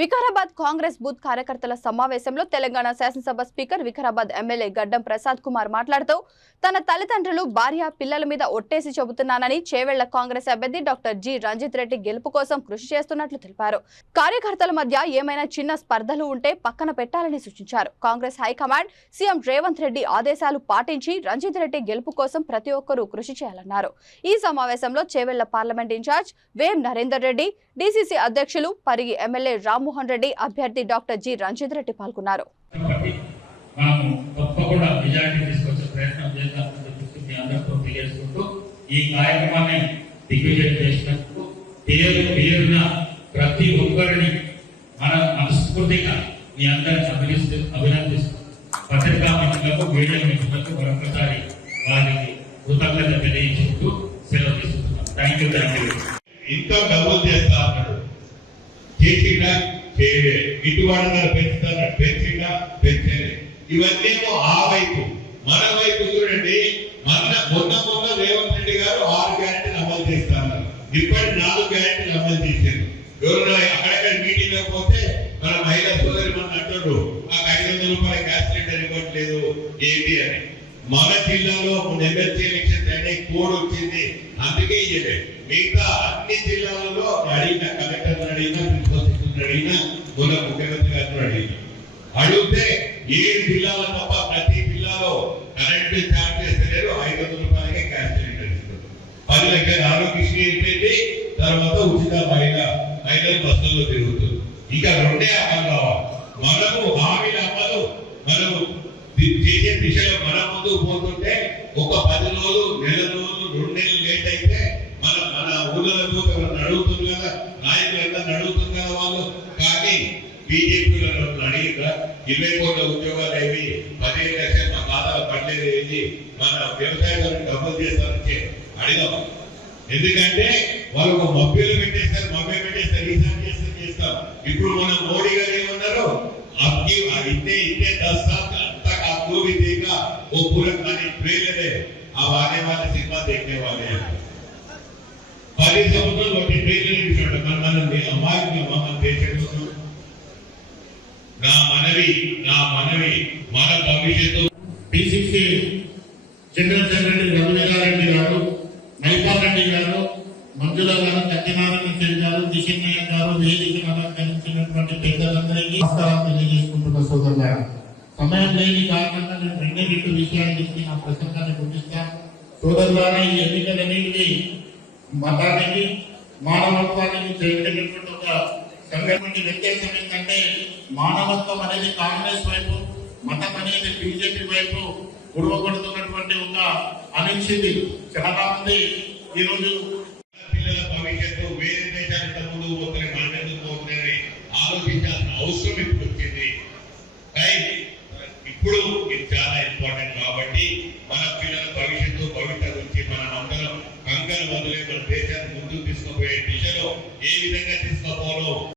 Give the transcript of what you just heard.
Vikarabad Congress booth కార్యకర్తల సమావేశంలో తెలంగాణ శాసనసభ స్పీకర్ వికారాబాద్ ఎమ్మెల్యే గడ్డం ప్రసాద్ కుమార్ మాట్లాడుతూ తన తల్లిదండ్రులు భార్య పిల్లల మీద ఒట్టేసి చెబుతున్నానని చేవెళ్ల కాంగ్రెస్ అభ్యర్థి డాక్టర్ జి రంజిత్ రెడ్డి గెలుపు కోసం కృషి చేస్తున్నట్లు తెలిపారు. కార్యకర్తల మధ్య ఏమైనా చిన్న స్పర్ధలు ఉంటే పక్కన పెట్టాలని సూచించారు. కాంగ్రెస్ హైకమాండ్ సీఎం రేవంత్ రెడ్డి ఆదేశాలు పాటించి రంజిత్ రెడ్డి గెలుపు కోసం ప్రతి ఒక్కరూ కృషి చేయాలన్నారు. ఈ సమావేశంలో చేవెళ్ల పార్లమెంట్ ఇన్ఛార్జ్ వేం నరేందర్ రెడ్డి, డీసీసీ అధ్యక్షులు పరిగి ఎమ్మెల్యే రామ్మోహన్ రెడ్డి, అభ్యర్థి డాక్టర్ జి రంజిత్ రెడ్డి పాల్గొన్నారు. ఈ కార్యక్రమాన్ని దిగ్విజయం చేసినందుకు ప్రతి ఒక్కరిని మన మనస్ఫూర్తిగా మీ అందరిని అభినందిస్తూ పత్రికా మిత్రులకు, మీడియా మిత్రులకు మరొకసారి వారికి కృతజ్ఞత తెలియజేస్తూ సెలవు తీసుకుంటున్నాం. Thank you. ఇంత డబుల్ చేస్తా అన్నాడు, చేసిండా చేయలే, ఇటువాడు పెంచుతాడు, పెంచిండా పెంచలే. ఇవన్నేమో ఆ వైపు. మన వైపు చూడండి, మొన్న రేవంత్ రెడ్డి గారు 6 గ్యారెంటీలు అమలు చేస్తాను, ఇప్పటి 4 గ్యారెంటీలు అమలు చేశారు. ఎవరైనా అక్కడక్కడ మీటింగ్ పోతే మన మహిళా సోదరి మన అంటాడు, నాకు 500 రూపాయల గ్యాస్ సిలిండర్ ఇవ్వట్లేదు ఏంటి అని. మన జిల్లాలో ఎమ్మెల్సీ ఎలక్షన్స్ అనే కోడ్ వచ్చింది, అందుకే ఇవ్వలేదు. మిగతా అన్ని జిల్లాలలో అడిగిన కలెక్టర్ అడిగినా, ప్రిన్సిపల్ సెక్రటరీ అడిగినా, మన ముఖ్యమంత్రి గారిని అడిగితే 7 జిల్లాల తప్ప ప్రతి జిల్లాలో కరెంటు ఛార్జ్ చేస్తలేరు. 500 రూపాయలకే గ్యాస్ సిలిండర్ ఇస్తారు. 10 లక్షల ఆరోగ్యశ్రీ అయిపోయింది, తర్వాత ఉచిత మహిళలు బస్సుల్లో తిరుగుతుంది. ఇంకా 2 అమలు కావాలి. మనము హామీల అమలు మనము చేసే దిశలో మన ముందు పోతుంటే ఒక 10 రోజులు, నెల రోజులు, 2 నెలలు లేట్ అయితే మన ఊళ్ళలో అడుగుతుంది కదా, నాయకులందరూ అడుగుతుంది కదా వాళ్ళు. కానీ బీజేపీ అడిగిగా 20 కోట్ల ఉద్యోగాలు అవి 15 లక్షలు మా ఖాతాలో పడలేదు ఏంటి, మన వ్యవసాయాలను డబ్బులు చేస్తారని అడిగాం. ఎందుకంటే వాళ్ళకు మభ్యులు పెట్టేస్తారు, ఈసారి చేస్తాం. ఇప్పుడు మన మోడీ గారు ఏమన్నారు, इतने 10 साल तक आपको भी देगा वो पूरा खाली ट्रेलर है, अब आने वाले सिनेमा देखने वाले हैं. 10 సంవత్సరాలు ఒకటి ట్రైలర్ ఇచ్చాడు. మన దేశంలో నా మనవి మన భవిష్యత్తు డీసీసీ జనరల్ సెక్రటరీ రఘువీరారెడ్డి గారు, మైపాల్ రెడ్డి గారు, మంజుల గారు, సత్యనారాయణ రెడ్డి గారు, కిషన్నయ్య గారు, వేదికను అలంకరించినటువంటి పెద్దలందరికీ నమస్కారం తెలియజేసుకుంటున్న సోదరులారా. సమయం లేని కారణంగా నేను 2 విషయాలు చెప్పి నా ప్రసంగాన్ని ముగిస్తాను. సోదరులారా, ఈ ఎన్నికలన్నింటినీ మతానికి, మానవత్వానికి చేరుకునేటువంటి ఒక సంఘటన. వ్యత్యాసం ఏంటంటే, మానవత్వం అనేది కాంగ్రెస్ వైపు, మతం అనేది బీజేపీ వైపు ఉడవగొడుతున్నటువంటి ఒక అనిశ్చితి. చాలా మంది ఈరోజు పిల్లల భవిష్యత్తు వేరే దేశానికి ముందు పోతున్నాయి, మన ఎందుకు పోతున్నాయని ఆలోచించాల్సిన అవసరం ఇప్పుడు వచ్చింది. ఇప్పుడు ఇది చాలా ఇంపార్టెంట్ కాబట్టి మన పిల్లల